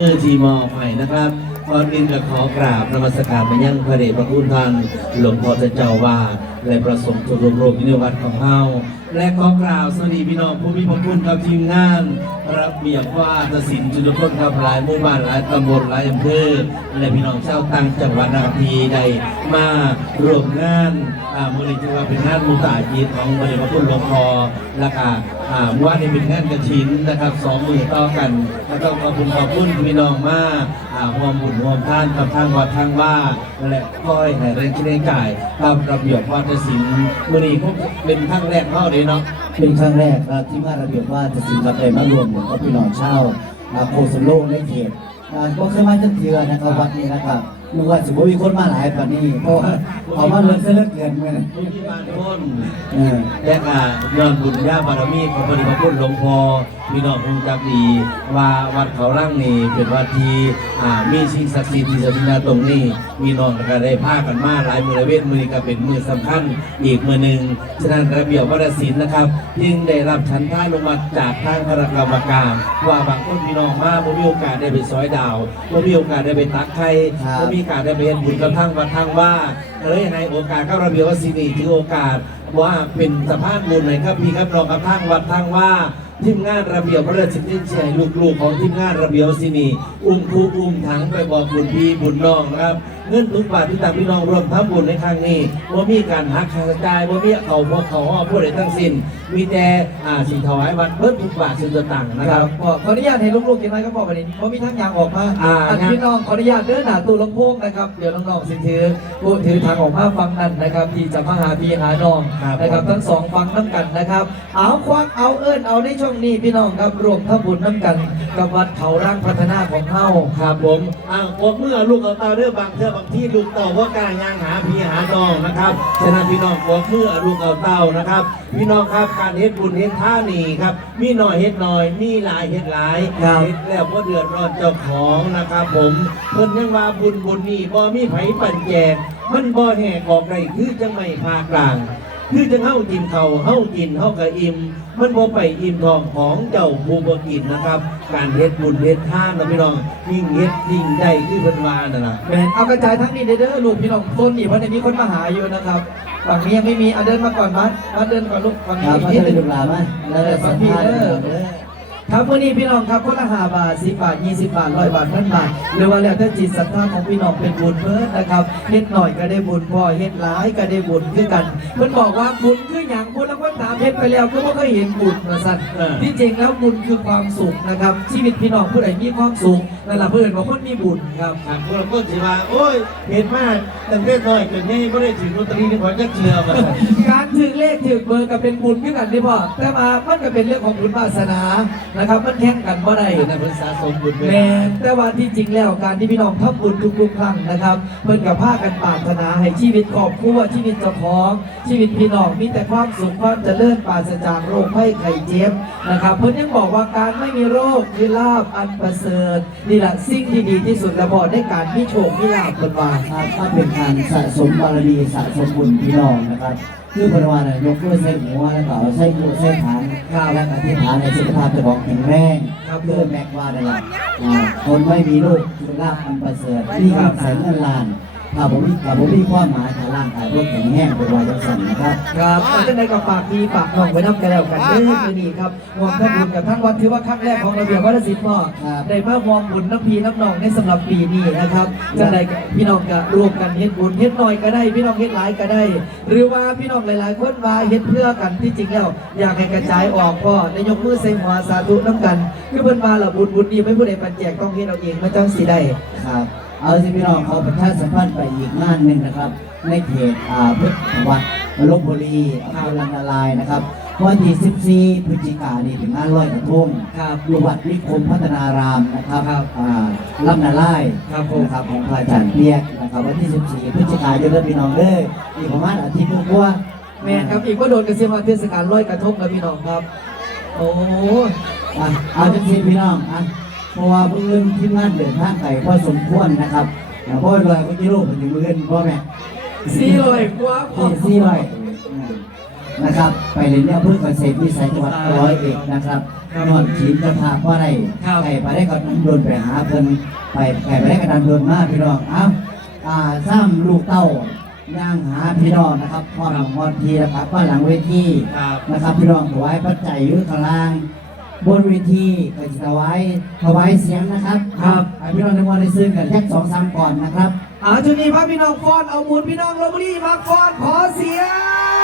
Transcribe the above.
เมื่อทีมอให้นะครับขอนอื่นก็ขอกราบนมัสการมายังพระเดชพระคุณท่านหลวงพ่อเจ้าว่าและประสงค์ทุกรวมอยู่ในวัตของเฮาและขอกราบสวัสดีพี่น้องผู้มีพระคุณกับทีมงานระเบียบว่าตศิลป์จุลพลครับหลายหมู่บ้านหลายตำบลหลายอำเภอและพี่น้องชาวต่างจังหวัดนะครับที่ได้มาร่วมงานอามูลนิธิว่าเป็นงานมุตาจีของพระเดชพระคุณหลวงพ่อและก็อ่าว่าได้เป็นงานกระถินนะครับสองมือต่อกันแล้วก็ขอบคุณขอบคุณพี่น้องมากอ่าร่วมบุญร่วมท่านกับทางวัดทางว่าและก้อยให้แรงคิดแรงกายกับระเบียบวัฒนศิลป์มื่อนี้คงเป็นครั้งแรกเข้าเลยเนาะเป็นครั้งแรกครับที่มาระเบียบว่าจะสินกับได้มารวมกับพี่น้องชาวอ่าโคสโลในเขตก็เคยมาจังเทือนะครับวัดนี้นะครับ นึกว่าสมมติมีคนมาหลายกว่านี้เพราะว่าเอามาเลิกเสียเลิกเกินเมื่อนะผู้ที่บ้านพ้นเออและก็ย้อนบุญญาบารมีของพระเดชพระคุณหลวงพ่อพี่น้องคงจักดีว่าวัดเขาร่างนี่เป็นวัดที่อ่ามีสิ่งศักดิ์สิทธิ์ที่สถิตตรงนี้ มีน้องก็ได้พากันมาหลายมือหลายเวทมือนี้ก็เป็นมือสำคัญอีกมือหนึ่งฉะนั้นระเบียบวัฒนศิลป์นะครับจึงได้รับชั้นท่าลงมาจากทางคณะกรรมการว่าบางคนพี่น้องมาบ่มีโอกาสได้ไปซอยดาวบ่มีโอกาสได้ไปตักไข่บ่มีโีการได้ไปเห็นบุญกระทางวัดทางว่าเลยในโอกาสกับระเบียบวัฒนศิลป์นี่ถือโอกาสว่าเป็นสภาพบุญไหนครับพี่ครับรองกระทางวัดทางว่าทีมงานระเบียบพระราชนิเชยลูกๆของทีมงานระเบียบสินีอุ้มผู้อุ้มถังไปบอกบุญพี่บุญน้องนะครับเงินทุกบาทที่ตามพี่น้องรวมทั้งบุญในครั้งนี้ว่ามีการหักค่าใช้จ่ายว่ามีเขาพวกเขาอ้อผู้ใดทั้งสิ้น มีแต่อ่าสิ่งถวายวัดเพิ่มทุกบาทสิ่งต่างๆนะคครัรับบขออนุญาตให้ลูกๆกินไหมครับพ่อวันนี้เพราะมีทั้งยางออกมาอ่าอันพี่น้องขออนุญาตเดินหาตู้ลำโพงนะครับเดี๋ยวน้องๆสิถือผู้ถือทางออกมาฟังนั่นนะครับ ที่จะมาหาพี่หาน้องนะครับทั้งสองฟังน้ำกันนะครับ เอาควักเอาเอิญเอาในช่วงนี้พี่น้องครับรวมทั้งบุญน้ำกันกับวัดเขาร่างพัฒนาของเฮา ครับผมอ้าวผมเมื่อลูกเอาเตาเรื่องบางเทื่อบางที่ลูกเต่าว่าการยางหาพี่หาน้องนะครับฉะนั้นพี่น้องผมเมื่อลูกเอาเต่านะครับ พี่น้องครับการเฮ็ดบุญเฮ็ดท่านี่ครับ มีหน่อยเฮ็ดหน่อย มีหลายเฮ็ดหลายครับเฮ็ดแล้วก็เดือดร้อนเจ้าของนะครับ ผมเพิ่นยังว่าบุญบุญนี่บ่มีไผปั่นแจกมันบ่แห่ออกได้คือจังไม่ภาคกลาง คือจังเฮากินเขาวเฮากินเฮาก็อิ่มมันบ่ไปอิ่มท้องของเจ้าผู้บ่กินนะครับ การเฮ็ดบุญเฮ็ดทานนะพี่น้องยิ่งเฮ็ดยิ่งได้คือเพิ่นว่านั่นน่ะแมนเอากระจายทั้งนี้เด้อลูกพี่น้องคนนี่เพราะในนี้คนมาหาอยู่นะครับฝั่งนี้ยังไม่มีเอาเดินมาก่อนบัสบัสเดินก่อนลูกฝั่งคนี้รับอีกมานิดได้นึลูงกหลานมาแล้วได้สัมภาษณ์พี่น้องเด้อ ครับวันนี้พี่น้องครับคนละห้าบาทสิบบาทยี่สิบบาทร้อยบาทพันบาทหรือว่าแล้วแต่จิตศรัทธาของพี่น้องเป็นบุญเพิ่นนะครับเฮ็ดหน่อยก็ได้บุญพอเฮ็ดหลายก็ได้บุญคือกันเพิ่นบอกว่าบุญคืออย่างบุญแล้วก็ถามเฮ็ดไปแล้วก็บ่เคยเห็นบุญนะสัตว์เออที่จริงแล้วบุญคือความสุขนะครับชีวิตพี่น้องผู้ใดมีความสุขนั่นแหละเพื่อนว่าคนมีบุญครับครับพวกเราก็สิว่าโอ้ยเห็นมากตั้งแต่น้อยจนนี้บ่ได้ถึงดนตรีนี่ขอจักเชื่อมาการถือเลขถือเบอร์ก็เป็นบุญคือกันที่พ่อแต่มามันก็เป็นเรื่องของบุญวาสนานะครับ มันแข่งกันบ่ได้นั่นเป็นสะสมบุญไปแม่นแต่ว่าที่จริงแล้วการที่พี่น้องทำบุญทุกๆครั้งนะครับเพิ่นกับพากันปรารถนาให้ชีวิตครอบครัวชีวิตเจ้าของชีวิตพี่น้องมีแต่ความสุขความเจริญปราศจากโรคภัยไข้เจ็บนะครับ เพิ่นยังบอกว่าการไม่มีโรคคือลาบอันประเสริฐนี่แหละสิ่งที่ดีที่สุดและบอกได้การมีโชคมีลาบเพิ่นว่าครับก็เป็นการสะสมบารมีสะสมบุญพี่น้องนะครับ คือพระวานะยกด้วยเส้นหัวแล้วก็เอาเส้นหัวเส้นฐานข้าวและอธิษฐานในสุขภาพเจ้าของแข็งแรงครับเพื่อแม็กว่าได้ละอ่าคนไม่มีลูกคือลาบอันประเสริฐนี่ครับแสนเงินล้าน ถ้าผมมีถ้าผมมีความหมายถ้าร่างกายพวกแข็งแรงเป็นวายจังสันนะครับ ครับเอาจังไดก็ฝากพี่ฝากน้องไว้นำกันแล้วกันเด้อมื้อนี้ครับรวมทั้งบุญกับทั้งวัดถือว่าครั้งแรกของระเบียบวัฒนศิลป์พ่อครับ ได้มารวมบุญน้ำพีน้ำนองในสำหรับปีนี้นะครับจังไดก็พี่น้องก็รวมกันเฮ็ดบุญเฮ็ดน้อยก็ได้ พี่น้องเฮ็ดหลายก็ได้ หรือว่าพี่น้องหลาย ๆ คนว่าเฮ็ดเพื่อกันที่จริงแล้วอยากให้กระจายออกพ่อในยกมือใส่หัวสาธุน้ำกัน คือเพิ่นว่าล่ะบุญบุญนี้ไม่ผู้ใดปันแจกต้องเฮ็ดเอาเองมันจังสิได้ ครับ เอาสิพี่น้องเขาประชาสัมพันธ์ไปอีกงานหนึ่งนะครับ ในเขตอ่าพุทธวัดลบบุรีอำเภอลันนาลายนะครับวันที่14พฤศจิกายนนี่ถึงงานลอยกระทงครับอยู่วัดนิคมพัฒนารามนะครับครับอ่าลำนาลายครับผมนะครับของพระอาจารย์เปียกนะครับวันที่14พฤศจิกายนเดือนพี่น้องเด้ออีกประมาณอาทิตย์หนึงกว่าแม่นครับอีกว่าโดนกระเสียมาเทศกาลลอยกระทงนะพี่น้องครับ โอ้อะเอาจังซี่พี่น้องอะ เพราะว่าเพื่อนที่งานเดินทางไกลพอสมควรนะครับอ่าเพราะว่าเราก็จะรู้ถึงมือเงินพ่อแม่สี่ร้อยกว่าพอสี่สี่ร้อยนะครับ ไปเรียนที่อำเภอเกษตรวิสัยจังหวัดร้อยเอ็ดนะครับนอนขีนจะพาเพราะอะไรไก่ไปได้ก็นำโดนไปหาเพิ่นไปไก่ไปได้ก็นำโดนมาพี่น้องเอ้าอ่าซ้ำลูกเต้าย่างหาพี่น้องนะครับพ่อหลวงพ่อทีนะครับว่าหลังเวทีครับนะครับพี่น้องถวายปัจจัยอยุทธลาง บนเวทีก็จะถวายถวายเสียงนะครับครับให้พี่น้องในวันได้ซื้อกันแค่สองสามก่อนนะครับอาชุดนี้พระพี่น้องฟอนเอาหมุนพี่น้องลบบุรีมาฟอนขอเสียง